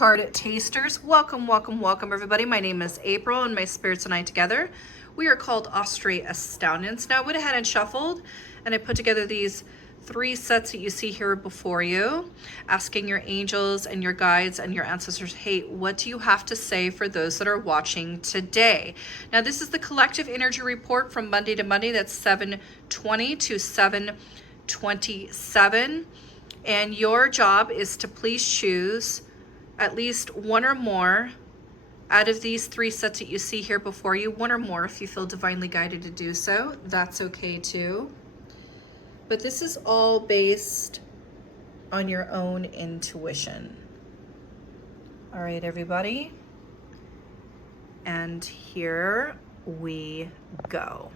card tasters. Welcome, welcome, welcome everybody. My name is April and my spirits and I together, we are called Astré Astoundance. Now I went ahead and shuffled and I put together these 3 sets that you see here before you, asking your angels and your guides and your ancestors, hey, what do you have to say for those that are watching today? Now this is the collective energy report from Monday to Monday. That's 7/20 to 7/27. And your job is to please choose at least one or more out of these 3 sets that you see here before you. One or more if you feel divinely guided to do so. That's okay too. But this is all based on your own intuition. All right, everybody. And here we go.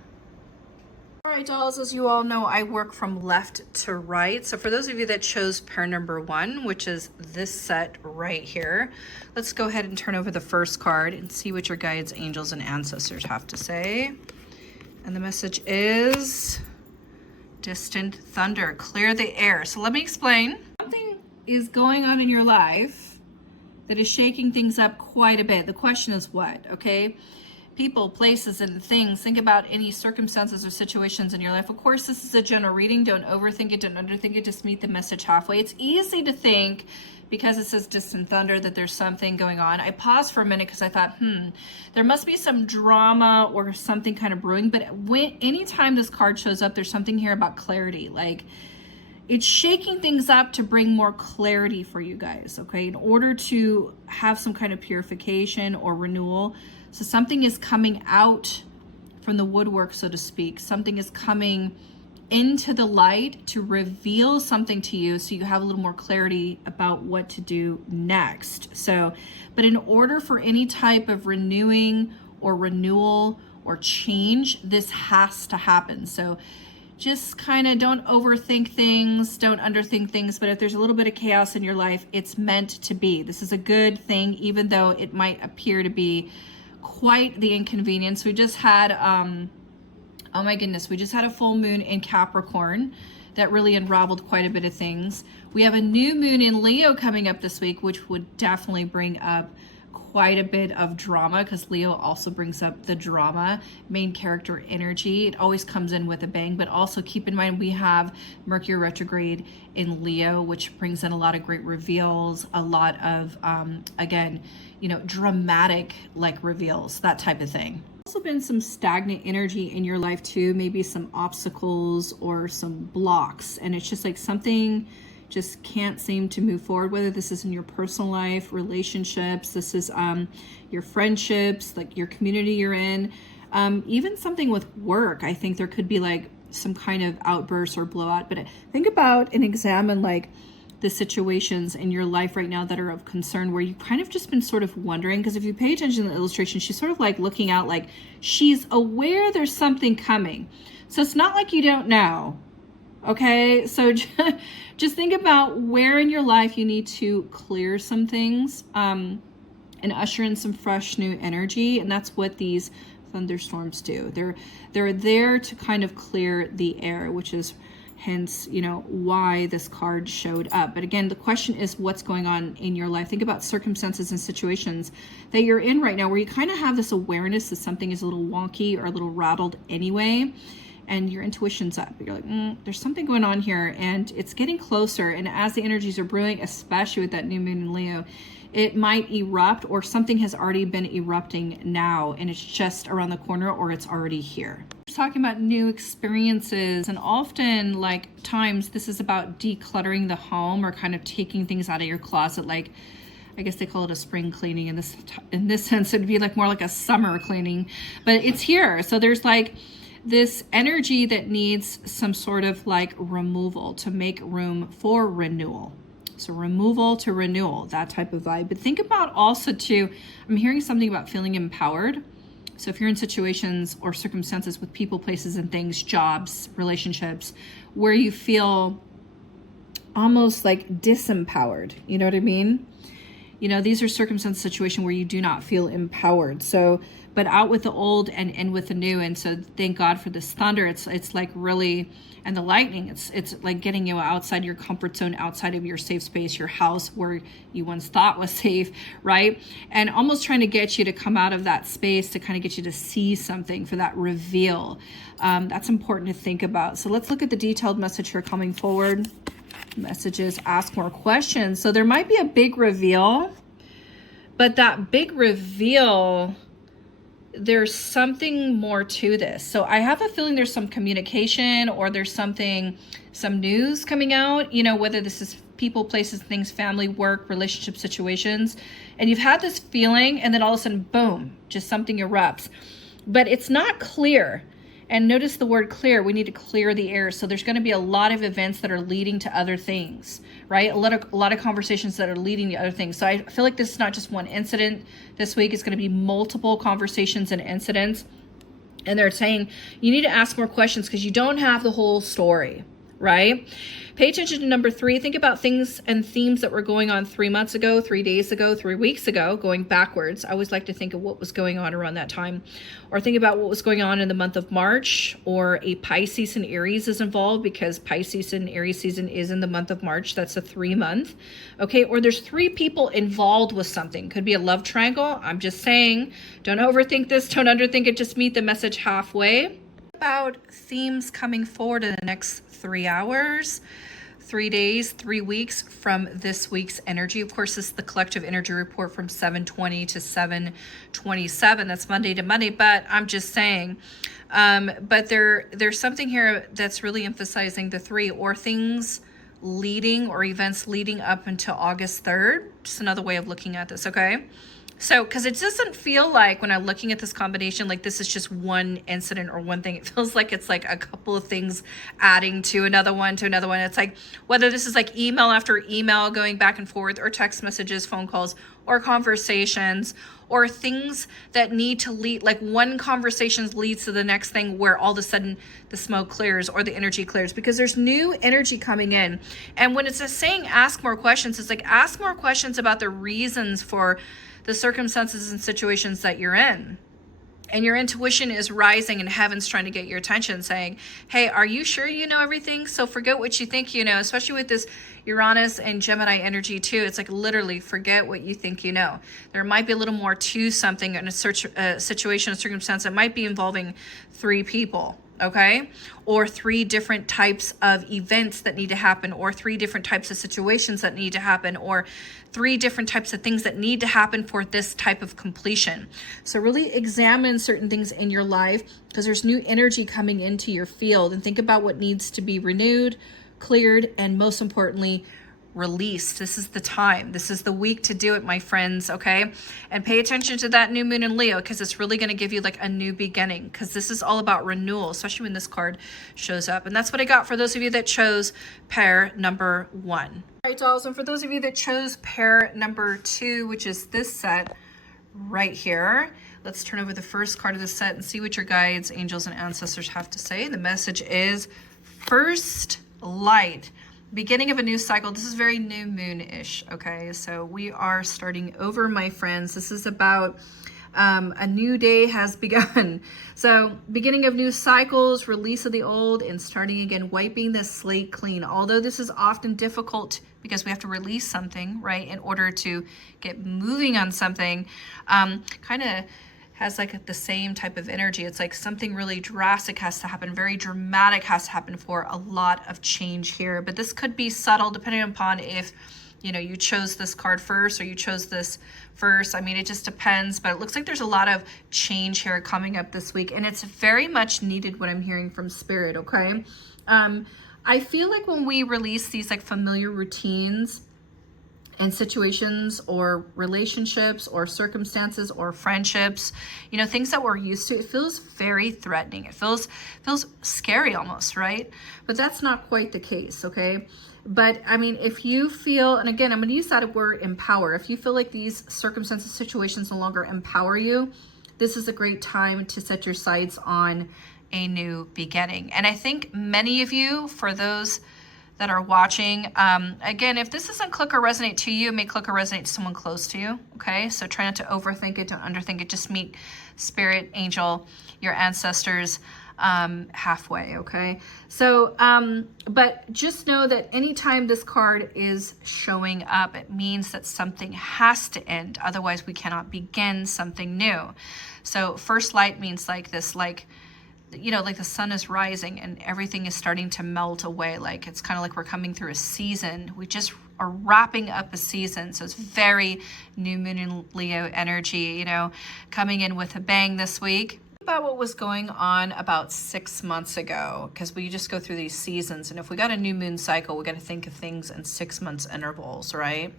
All right, dolls, as you all know, I work from left to right. So for those of you that chose pair number 1, which is this set right here, let's go ahead and turn over the first card and see what your guides, angels, and ancestors have to say. And the message is distant thunder, clear the air. So let me explain. Something is going on in your life that is shaking things up quite a bit. The question is what, okay? People, places, and things. Think about any circumstances or situations in your life. Of course, this is a general reading. Don't overthink it. Don't underthink it. Just meet the message halfway. It's easy to think, because it says distant thunder, that there's something going on. I paused for a minute because I thought, there must be some drama or something kind of brewing. But anytime this card shows up, there's something here about clarity. Like, it's shaking things up to bring more clarity for you guys, okay? In order to have some kind of purification or renewal. So something is coming out from the woodwork, so to speak. Something is coming into the light to reveal something to you so you have a little more clarity about what to do next. So, but in order for any type of renewing or renewal or change, this has to happen. So just kind of don't overthink things, don't underthink things, but if there's a little bit of chaos in your life, it's meant to be. This is a good thing, even though it might appear to be quite the inconvenience. We just had, oh my goodness, we just had a full moon in Capricorn that really unraveled quite a bit of things. We have a new moon in Leo coming up this week, which would definitely bring up quite a bit of drama, because Leo also brings up the drama, main character energy. It always comes in with a bang, but also keep in mind we have Mercury retrograde in Leo, which brings in a lot of great reveals, a lot of, again, you know, dramatic like reveals, that type of thing. Also been some stagnant energy in your life too, maybe some obstacles or some blocks, and it's just like something just can't seem to move forward, whether this is in your personal life, relationships, this is your friendships, like your community you're in, even something with work. I think there could be like some kind of outburst or blowout. But think about and examine like the situations in your life right now that are of concern, where you've kind of just been sort of wondering, because if you pay attention to the illustration, she's sort of like looking out, like she's aware there's something coming. So it's not like you don't know. Okay, so just think about where in your life you need to clear some things and usher in some fresh new energy. And that's what these thunderstorms do. They're there to kind of clear the air, which is hence, you know, why this card showed up. But again, the question is what's going on in your life. Think about circumstances and situations that you're in right now where you kind of have this awareness that something is a little wonky or a little rattled anyway. And your intuition's up. You're like, there's something going on here, and it's getting closer. And as the energies are brewing, especially with that new moon in Leo, it might erupt, or something has already been erupting now, and it's just around the corner, or it's already here. We're talking about new experiences, and often, like times, this is about decluttering the home or kind of taking things out of your closet, like I guess they call it a spring cleaning. In this sense, it'd be like more like a summer cleaning, but it's here. So there's like this energy that needs some sort of like removal to make room for renewal. So removal to renewal, that type of vibe. But think about also too, I'm hearing something about feeling empowered. So if you're in situations or circumstances with people, places, and things, jobs, relationships, where you feel almost like disempowered, you know what I mean? You know, these are circumstances, situation where you do not feel empowered. So but out with the old and in with the new. And so thank God for this thunder. It's like really, and the lightning, it's like getting you outside your comfort zone, outside of your safe space, your house where you once thought was safe, right? And almost trying to get you to come out of that space, to kind of get you to see something, for that reveal. That's important to think about. So let's look at the detailed message here coming forward. Messages, ask more questions. So there might be a big reveal, but that big reveal, there's something more to this. So I have a feeling there's some communication, or there's some news coming out, you know, whether this is people, places, things, family, work, relationship situations. And you've had this feeling, and then all of a sudden, boom, just something erupts. But it's not clear. And notice the word clear. We need to clear the air. So there's going to be a lot of events that are leading to other things, right? A lot of conversations that are leading to other things. So I feel like this is not just one incident this week. It's going to be multiple conversations and incidents. And they're saying you need to ask more questions because you don't have the whole story, right? Pay attention to number 3. Think about things and themes that were going on 3 months ago, 3 days ago, 3 weeks ago, going backwards. I always like to think of what was going on around that time. Or think about what was going on in the month of March, or a Pisces and Aries is involved, because Pisces and Aries season is in the month of March. That's a 3-month. Okay, or there's 3 people involved with something. Could be a love triangle. I'm just saying, don't overthink this. Don't underthink it. Just meet the message halfway. About themes coming forward in the next 3 hours, 3 days, 3 weeks from this week's energy. Of course, this is the collective energy report from 7:20 to 7:27. That's Monday to Monday, but I'm just saying. But there's something here that's really emphasizing the 3, or things leading, or events leading up until August 3rd. Just another way of looking at this, okay? So, because it doesn't feel like, when I'm looking at this combination, like this is just one incident or one thing. It feels like it's like a couple of things adding to another one, to another one. It's like, whether this is like email after email going back and forth, or text messages, phone calls, or conversations, or things that need to lead, like one conversation leads to the next thing, where all of a sudden the smoke clears or the energy clears, because there's new energy coming in. And when it's a saying, ask more questions, it's like, ask more questions about the reasons for the circumstances and situations that you're in. And your intuition is rising, and heaven's trying to get your attention, saying, hey, are you sure you know everything? So forget what you think you know, especially with this Uranus and Gemini energy too. It's like, literally forget what you think you know. There might be a little more to something in a situation, a circumstance that might be involving 3 people. Okay, or 3 different types of events that need to happen, or 3 different types of situations that need to happen, or 3 different types of things that need to happen for this type of completion. So really examine certain things in your life, because there's new energy coming into your field, and think about what needs to be renewed, cleared, and most importantly, released. This is the time. This is the week to do it, my friends, okay? And pay attention to that new moon in Leo, because it's really going to give you like a new beginning, because this is all about renewal, especially when this card shows up. And that's what I got for those of you that chose pair number 1. All right, dolls, and for those of you that chose pair number 2, which is this set right here, let's turn over the first card of the set and see what your guides, angels, and ancestors have to say. The message is first light. Beginning of a new cycle. This is very new moon-ish, okay? So we are starting over, my friends. This is about a new day has begun. So beginning of new cycles, release of the old, and starting again, wiping the slate clean. Although this is often difficult because we have to release something, right, in order to get moving on something, kind of has like the same type of energy. It's like something really drastic has to happen, very dramatic has to happen for a lot of change here. But this could be subtle depending upon if, you know, you chose this card first or you chose this first. I mean, it just depends, but it looks like there's a lot of change here coming up this week, and it's very much needed, what I'm hearing from Spirit, okay? I feel like when we release these like familiar routines and situations or relationships or circumstances or friendships, you know, things that we're used to, it feels very threatening. It feels scary almost, right? But that's not quite the case, okay? But I mean, if you feel, and again, I'm going to use that word empower. If you feel like these circumstances, situations no longer empower you, this is a great time to set your sights on a new beginning. And I think many of you, for those that are watching, again, if this doesn't click or resonate to you, it may click or resonate to someone close to you, okay? So try not to overthink it, don't underthink it, just meet spirit, angel, your ancestors halfway, okay? So, but just know that anytime this card is showing up, it means that something has to end. Otherwise, we cannot begin something new. So first light means like this, like, you know, like the sun is rising and everything is starting to melt away. Like it's kind of like we're coming through a season. We just are wrapping up a season. So it's very new moon and Leo energy, you know, coming in with a bang this week. About what was going on about 6 months ago, because we just go through these seasons. And if we got a new moon cycle, we got to think of things in 6 months intervals, right?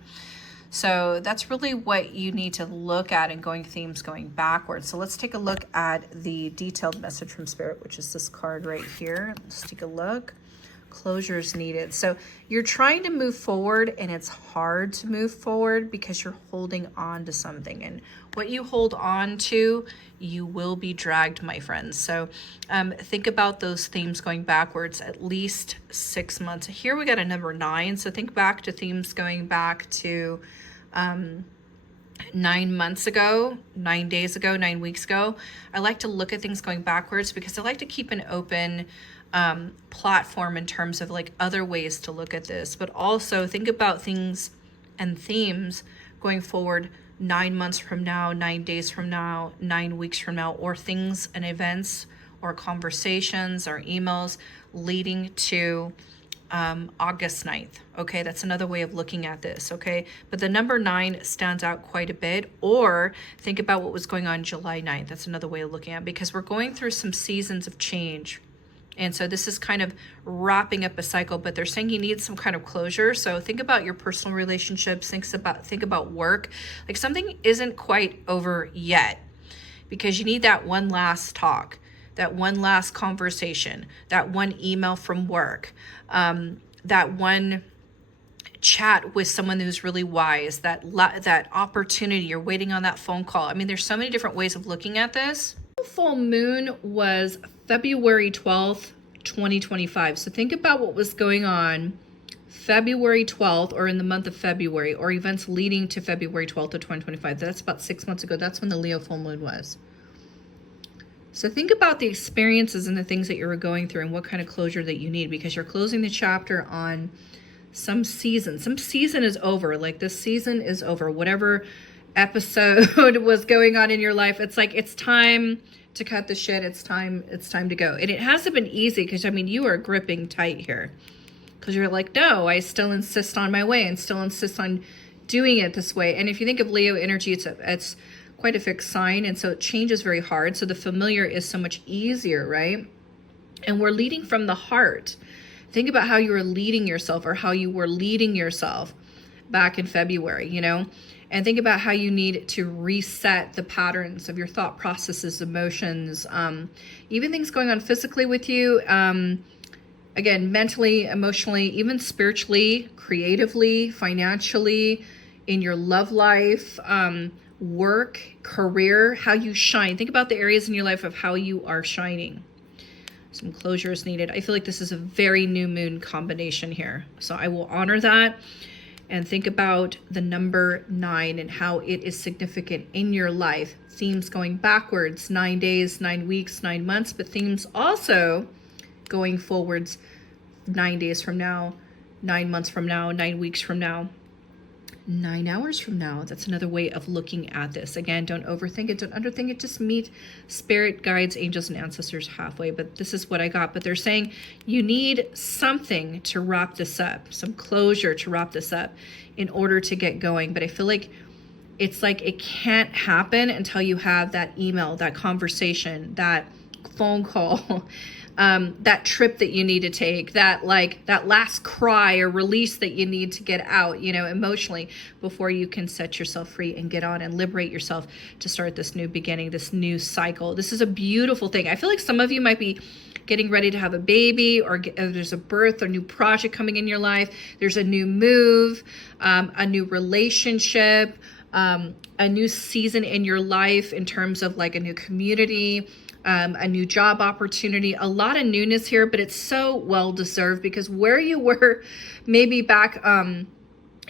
So that's really what you need to look at in going themes going backwards. So let's take a look at the detailed message from Spirit, which is this card right here. Let's take a look. Closures needed. So you're trying to move forward and it's hard to move forward because you're holding on to something. And what you hold on to, you will be dragged, my friends. So think about those themes going backwards at least 6 months. Here we got a number 9. So think back to themes going back to 9 months ago, 9 days ago, 9 weeks ago. I like to look at things going backwards because I like to keep an open platform in terms of like other ways to look at this, but also think about things and themes going forward 9 months from now, 9 days from now, 9 weeks from now, or things and events or conversations or emails leading to August 9th. Okay, that's another way of looking at this. Okay, but the number 9 stands out quite a bit. Or think about what was going on July 9th. That's another way of looking at it, because we're going through some seasons of change. And so this is kind of wrapping up a cycle, but they're saying you need some kind of closure. So think about your personal relationships, think about work. Like something isn't quite over yet because you need that one last talk, that one last conversation, that one email from work, that one chat with someone who's really wise, that opportunity, you're waiting on that phone call. I mean, there's so many different ways of looking at this. Full moon was February 12th, 2025. So think about what was going on February 12th or in the month of February or events leading to February 12th of 2025. That's about 6 months ago. That's when the Leo full moon was. So think about the experiences and the things that you were going through and what kind of closure that you need, because you're closing the chapter on some season. Some season is over. Like this season is over. Whatever episode was going on in your life, it's like it's time to cut the shit. It's time to go. And it hasn't been easy because I mean you are gripping tight here because you're like, no, I still insist on my way and still insist on doing it this way. And if you think of Leo energy, it's quite a fixed sign, and so it changes very hard. So the familiar is so much easier, right? And we're leading from the heart. Think about how you were leading yourself or how you were leading yourself back in February, you know? And think about how you need to reset the patterns of your thought processes, emotions, even things going on physically with you. Again, mentally, emotionally, even spiritually, creatively, financially, in your love life, work, career, how you shine. Think about the areas in your life of how you are shining. Some closure is needed. I feel like this is a very new moon combination here. So I will honor that. And think about the number 9 and how it is significant in your life. Themes going backwards, 9 days, 9 weeks, 9 months, but themes also going forwards 9 days from now, 9 months from now, 9 weeks from now, 9 hours from now. That's another way of looking at this. Again, don't overthink it, don't underthink it. Just meet spirit, guides, angels, and ancestors halfway. But this is what I got. But they're saying you need something to wrap this up, some closure to wrap this up in order to get going. But I feel like it's like it can't happen until you have that email, that conversation, that phone call, that trip that you need to take, that last cry or release that you need to get out, you know, emotionally, before you can set yourself free and get on and liberate yourself to start this new beginning, this new cycle. This is a beautiful thing. I feel like some of you might be getting ready to have a baby, or there's a birth or new project coming in your life. There's a new move, a new relationship, a new season in your life in terms of like a new community, a new job opportunity, a lot of newness here, but it's so well deserved, because where you were maybe back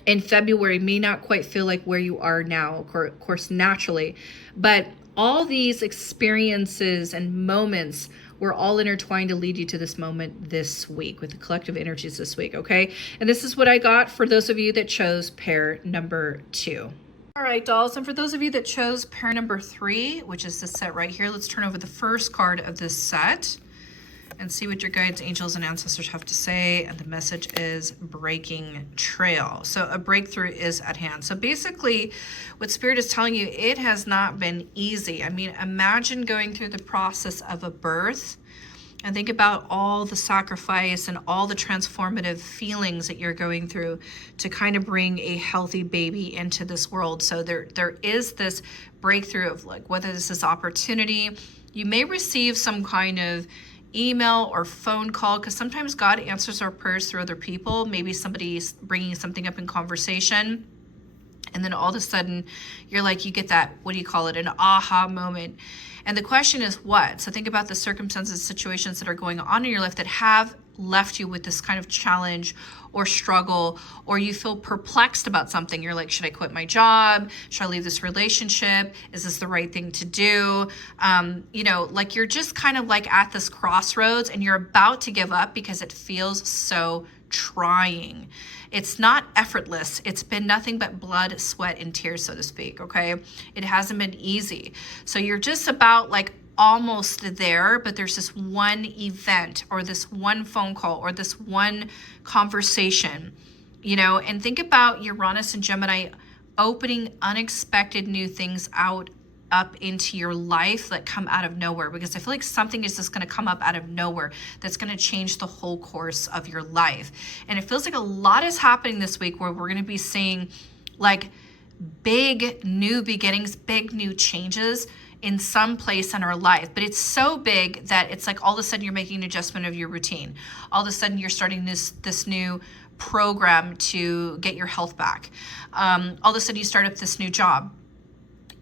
in February may not quite feel like where you are now, of course, naturally, but all these experiences and moments were all intertwined to lead you to this moment this week with the collective energies this week, okay? And this is what I got for those of you that chose pair number 2. All right, dolls, and for those of you that chose pair number 3, which is this set right here, let's turn over the first card of this set and see what your guides, angels, and ancestors have to say. And the message is breaking trail. So a breakthrough is at hand. So basically what Spirit is telling you, it has not been easy. I mean, imagine going through the process of a birth and think about all the sacrifice and all the transformative feelings that you're going through to kind of bring a healthy baby into this world. So there is this breakthrough of like, whether this is opportunity, you may receive some kind of email or phone call, because sometimes God answers our prayers through other people. Maybe somebody's bringing something up in conversation, and then all of a sudden you're like, you get that, what do you call it, an aha moment. And the question is what? So think about the circumstances, situations that are going on in your life that have left you with this kind of challenge or struggle, or you feel perplexed about something. You're like, should I quit my job? Should I leave this relationship? Is this the right thing to do? Like you're just kind of like at this crossroads and you're about to give up because it feels so trying. It's not effortless. It's been nothing but blood, sweat, and tears, so to speak, okay? It hasn't been easy. So you're just about like almost there, but there's this one event or this one phone call or this one conversation, and think about Uranus and Gemini opening unexpected new things up into your life that come out of nowhere, because I feel like something is just going to come up out of nowhere that's going to change the whole course of your life. And it feels like a lot is happening this week where we're going to be seeing like big new beginnings, big new changes in some place in our life. But it's so big that it's like all of a sudden you're making an adjustment of your routine. All of a sudden you're starting this new program to get your health back. All of a sudden you start up this new job,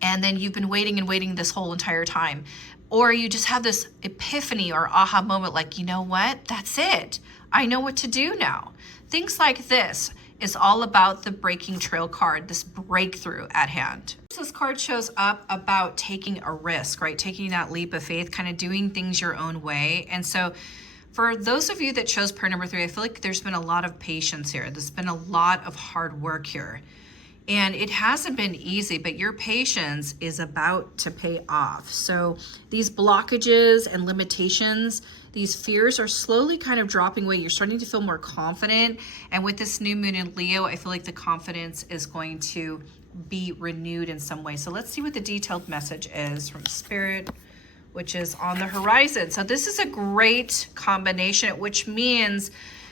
and then you've been waiting and waiting this whole entire time. Or you just have this epiphany or aha moment like, you know what? That's it. I know what to do now. Things like this is all about the breaking trail card, this breakthrough at hand. This card shows up about taking a risk, right? Taking that leap of faith, kind of doing things your own way. And so for those of you that chose pair number 3, I feel like there's been a lot of patience here. There's been a lot of hard work here. And it hasn't been easy, but your patience is about to pay off. So these blockages and limitations, these fears are slowly kind of dropping away. You're starting to feel more confident. And with this new moon in Leo, I feel like the confidence is going to be renewed in some way. So let's see what the detailed message is from Spirit, which is on the horizon. So this is a great combination, which means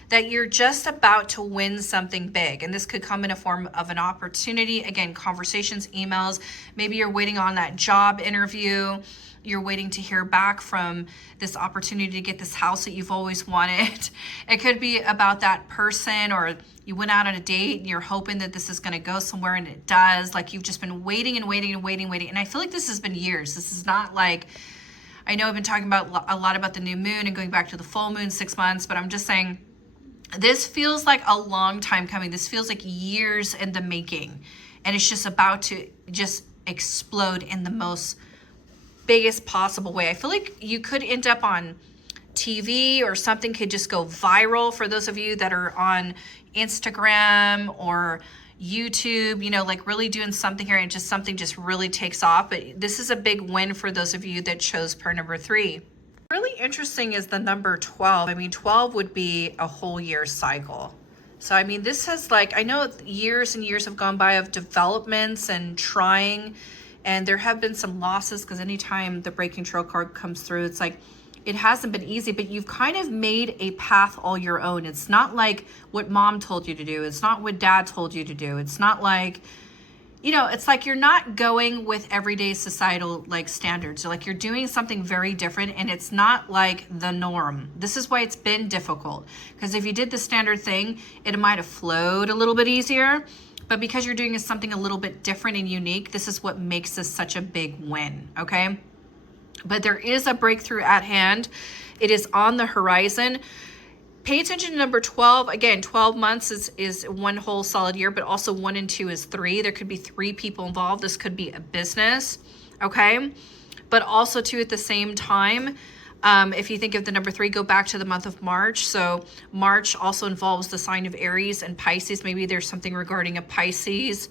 that you're just about to win something big. And this could come in a form of an opportunity. Again, conversations, emails. Maybe you're waiting on that job interview. You're waiting to hear back from this opportunity to get this house that you've always wanted. It could be about that person, or you went out on a date and you're hoping that this is going to go somewhere, and it does. Like you've just been waiting and waiting and waiting and waiting. And I feel like this has been years. This is not like, I know I've been talking about a lot about the new moon and going back to the full moon 6 months, but I'm just saying, this feels like a long time coming. This feels like years in the making, and it's just about to just explode in the most biggest possible way. I feel like you could end up on TV, or something could just go viral for those of you that are on Instagram or YouTube, like really doing something here, and just something just really takes off. But this is a big win for those of you that chose pair number 3. Really interesting is the number 12. I mean, 12 would be a whole year cycle. So, I mean, this has I know years and years have gone by of developments and trying, and there have been some losses, because anytime the breaking trail card comes through, it's like, it hasn't been easy, but you've kind of made a path all your own. It's not like what mom told you to do. It's not what dad told you to do. It's not like, it's like you're not going with everyday societal standards. You're doing something very different, and it's not like the norm. This is why it's been difficult, because if you did the standard thing, it might have flowed a little bit easier. But because you're doing something a little bit different and unique, this is what makes this such a big win, okay? But there is a breakthrough at hand. It is on the horizon. Pay attention to number 12. Again, 12 months is one whole solid year, but also 1 and 2 is 3. There could be 3 people involved. This could be a business. okay? But also too, at the same time, if you think of the number 3, go back to the month of March. So March also involves the sign of Aries and Pisces. Maybe there's something regarding a Pisces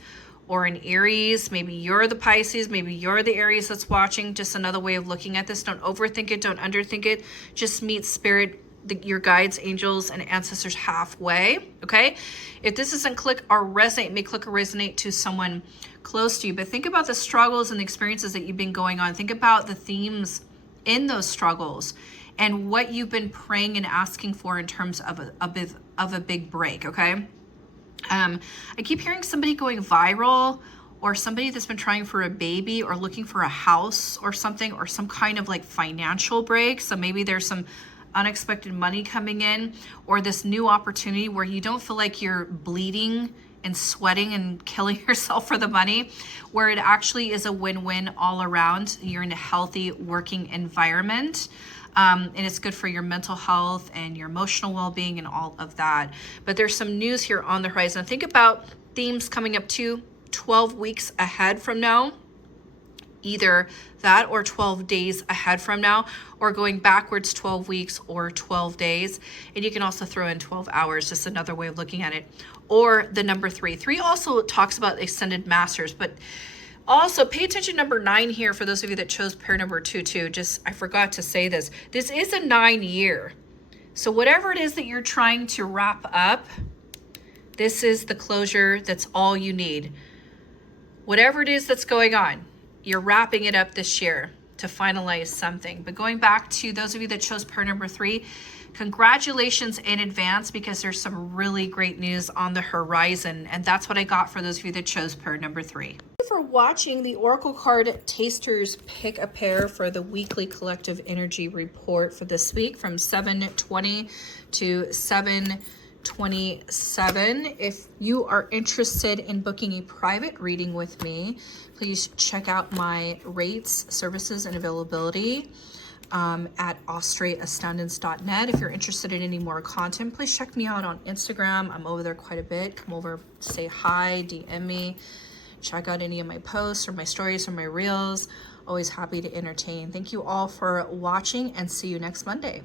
or an Aries. Maybe you're the Pisces, maybe you're the Aries that's watching. Just another way of looking at this. Don't overthink it, don't underthink it. Just meet spirit, your guides, angels, and ancestors halfway, okay? If this doesn't click or resonate, may click or resonate to someone close to you. But think about the struggles and the experiences that you've been going on. Think about the themes in those struggles and what you've been praying and asking for in terms of a big break, okay? I keep hearing somebody going viral, or somebody that's been trying for a baby or looking for a house or something, or some kind of like financial break. So maybe there's some unexpected money coming in, or this new opportunity where you don't feel like you're bleeding and sweating and killing yourself for the money, where it actually is a win-win all around. You're in a healthy working environment. And it's good for your mental health and your emotional well-being and all of that. But there's some news here on the horizon. Think about themes coming up to 12 weeks ahead from now. Either that or 12 days ahead from now, or going backwards 12 weeks or 12 days. And you can also throw in 12 hours, just another way of looking at it. Or the number 3. 3 also talks about extended masters, but also pay attention to number 9 here for those of you that chose pair number 2 too. Just, I forgot to say this. This is a 9 year. So whatever it is that you're trying to wrap up, this is the closure that's all you need. Whatever it is that's going on, you're wrapping it up this year to finalize something. But going back to those of you that chose pair number 3, congratulations in advance, because there's some really great news on the horizon. And that's what I got for those of you that chose pair number 3. Thank you for watching the Oracle Card Tasters Pick a Pair for the weekly collective energy report for this week from 7/20 to 7/27. If you are interested in booking a private reading with me, please check out my rates, services, and availability at AstréAstoundance.net. If you're interested in any more content, please check me out on Instagram. I'm over there quite a bit. Come over, say hi, DM me, check out any of my posts or my stories or my reels. Always happy to entertain. Thank you all for watching, and see you next Monday.